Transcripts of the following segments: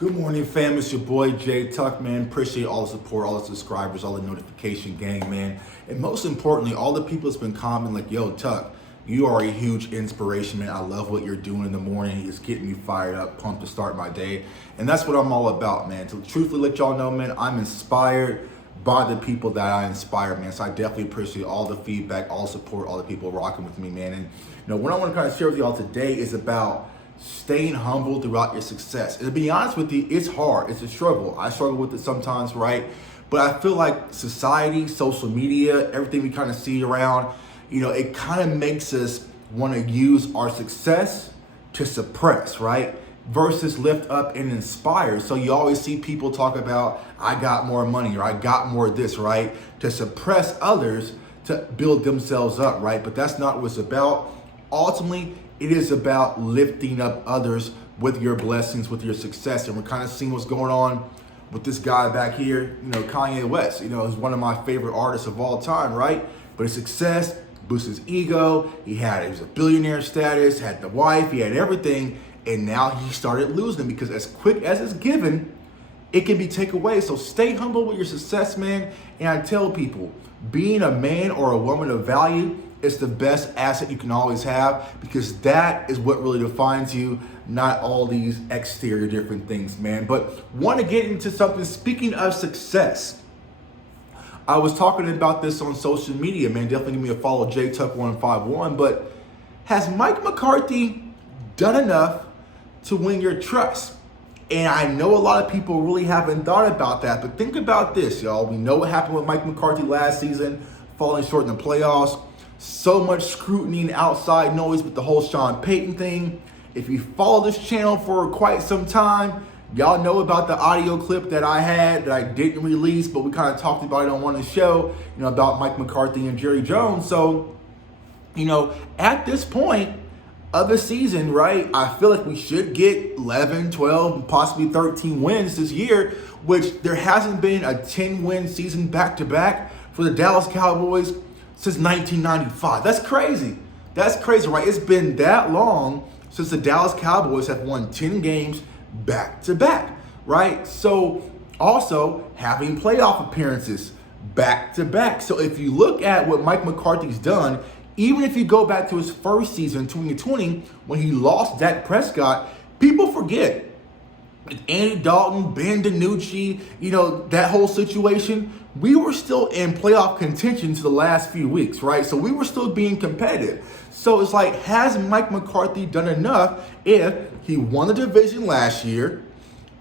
Good morning, fam. It's your boy Jay Tuck, man. Appreciate all the support, all the subscribers, all the notification gang, man. And most importantly, all the people that's been commenting like, yo, Tuck, you are a huge inspiration, man. I love what you're doing in the morning. It's getting me fired up, pumped to start my day. And that's what I'm all about, man. To truthfully let y'all know, man, I'm inspired by the people that I inspire, man. So I definitely appreciate all the feedback, all the support, all the people rocking with me, man. And what I want to kind of share with y'all today is about staying humble throughout your success. And to be honest with you, it's hard. It's a struggle. I struggle with it sometimes, right? But I feel like society, social media, everything we kind of see around, it kind of makes us want to use our success to suppress, right? Versus lift up and inspire. So you always see people talk about, I got more money or I got more of this, right? To suppress others to build themselves up, right? But that's not what it's about. Ultimately, it is about lifting up others with your blessings, with your success. And we're kind of seeing what's going on with this guy back here, Kanye West, is one of my favorite artists of all time, right? But his success boosts his ego. He was a billionaire status, had the wife, he had everything. And now he started losing because as quick as it's given, it can be taken away. So stay humble with your success, man. And I tell people, being a man or a woman of value is the best asset you can always have, because that is what really defines you, not all these exterior different things, man. But want to get into something, speaking of success. I was talking about this on social media, man. Definitely give me a follow, JTuck151. But has Mike McCarthy done enough to win your trust? And I know a lot of people really haven't thought about that, but think about this, y'all. We know what happened with Mike McCarthy last season, falling short in the playoffs. So much scrutiny and outside noise with the whole Sean Payton thing. If you follow this channel for quite some time, y'all know about the audio clip that I had that I didn't release, but we kind of talked about it on one of the show, about Mike McCarthy and Jerry Jones. So, at this point of the season, right, I feel like we should get 11, 12, and possibly 13 wins this year, which there hasn't been a 10-win season back-to-back for the Dallas Cowboys since 1995. That's crazy. That's crazy, right? It's been that long since the Dallas Cowboys have won 10 games back-to-back, right? So also having playoff appearances back-to-back. So if you look at what Mike McCarthy's done, even if you go back to his first season, 2020, when he lost Dak Prescott, people forget. Andy Dalton, Ben DiNucci, that whole situation, we were still in playoff contention to the last few weeks, right? So we were still being competitive. So it's like, has Mike McCarthy done enough if he won the division last year,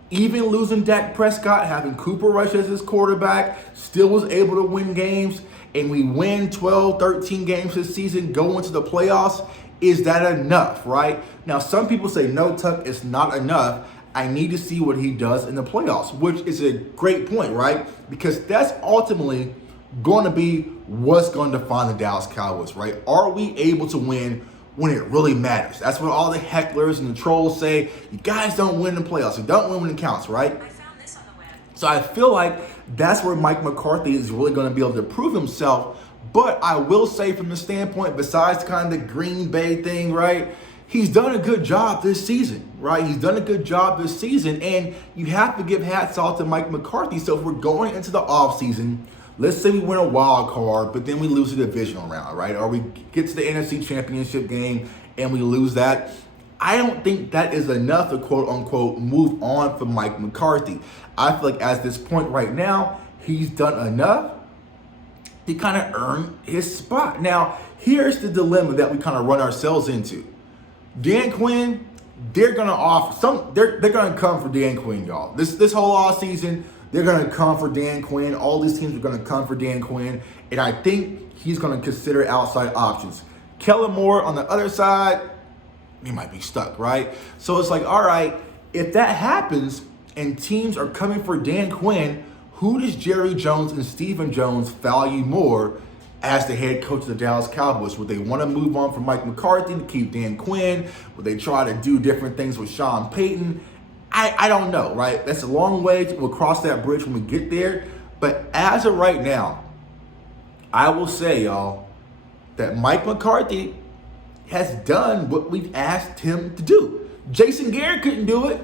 even losing Dak Prescott, having Cooper Rush as his quarterback, still was able to win games, and we win 12, 13 games this season, go into the playoffs? Is that enough, right? Now, some people say, no, Tuck, it's not enough. I need to see what he does in the playoffs, which is a great point, right? Because that's ultimately going to be what's going to define the Dallas Cowboys, right? Are we able to win when it really matters? That's what all the hecklers and the trolls say. You guys don't win in the playoffs. You don't win when it counts, right? I found this on the web. So I feel like that's where Mike McCarthy is really going to be able to prove himself. But I will say, from the standpoint, besides kind of the Green Bay thing, right? He's done a good job this season, right? He's done a good job this season, and you have to give hats off to Mike McCarthy. So if we're going into the offseason, let's say we win a wild card, but then we lose the divisional round, right? Or we get to the NFC Championship game and we lose that. I don't think that is enough to quote unquote move on from Mike McCarthy. I feel like at this point right now, he's done enough to kind of earn his spot. Now, here's the dilemma that we kind of run ourselves into. Dan Quinn, they're gonna come for Dan Quinn, y'all. This whole off season, they're gonna come for Dan Quinn. All these teams are gonna come for Dan Quinn, and I think he's gonna consider outside options. Kellen Moore on the other side, he might be stuck, right? So it's like, all right, if that happens and teams are coming for Dan Quinn, who does Jerry Jones and Stephen Jones value more as the head coach of the Dallas Cowboys? Would they want to move on from Mike McCarthy to keep Dan Quinn? Would they try to do different things with Sean Payton? I don't know, right? That's a long way. We'll cross that bridge when we get there. But as of right now, I will say, y'all, that Mike McCarthy has done what we've asked him to do. Jason Garrett couldn't do it.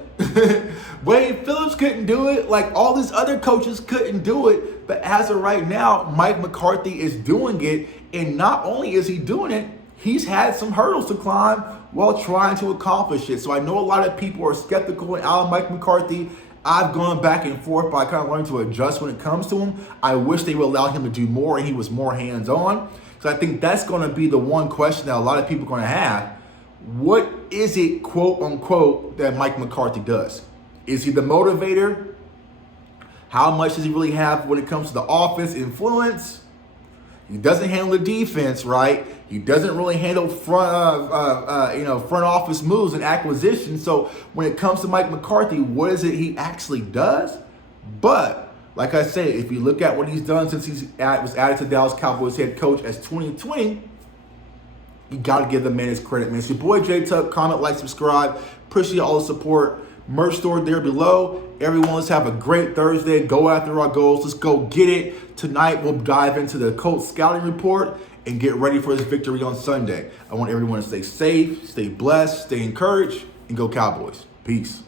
Wade Phillips couldn't do it. Like all these other coaches couldn't do it. But as of right now, Mike McCarthy is doing it. And not only is he doing it, he's had some hurdles to climb while trying to accomplish it. So I know a lot of people are skeptical and out of Mike McCarthy. I've gone back and forth, but I kind of learned to adjust when it comes to him. I wish they would allow him to do more and he was more hands-on. So I think that's going to be the one question that a lot of people are going to have. What is it, quote unquote, that Mike McCarthy does? Is he the motivator? How much does he really have when it comes to the offense influence? He doesn't handle the defense, right? He doesn't really handle front office moves and acquisitions. So when it comes to Mike McCarthy, what is it he actually does? But like I said, if you look at what he's done since he was added to Dallas Cowboys head coach as 2020, you got to give the man his credit, man. It's your boy J Tuck. Comment, like, subscribe. Appreciate all the support. Merch store there below. Everyone, let's have a great Thursday. Go after our goals. Let's go get it. Tonight, we'll dive into the Colts scouting report and get ready for this victory on Sunday. I want everyone to stay safe, stay blessed, stay encouraged, and go Cowboys. Peace.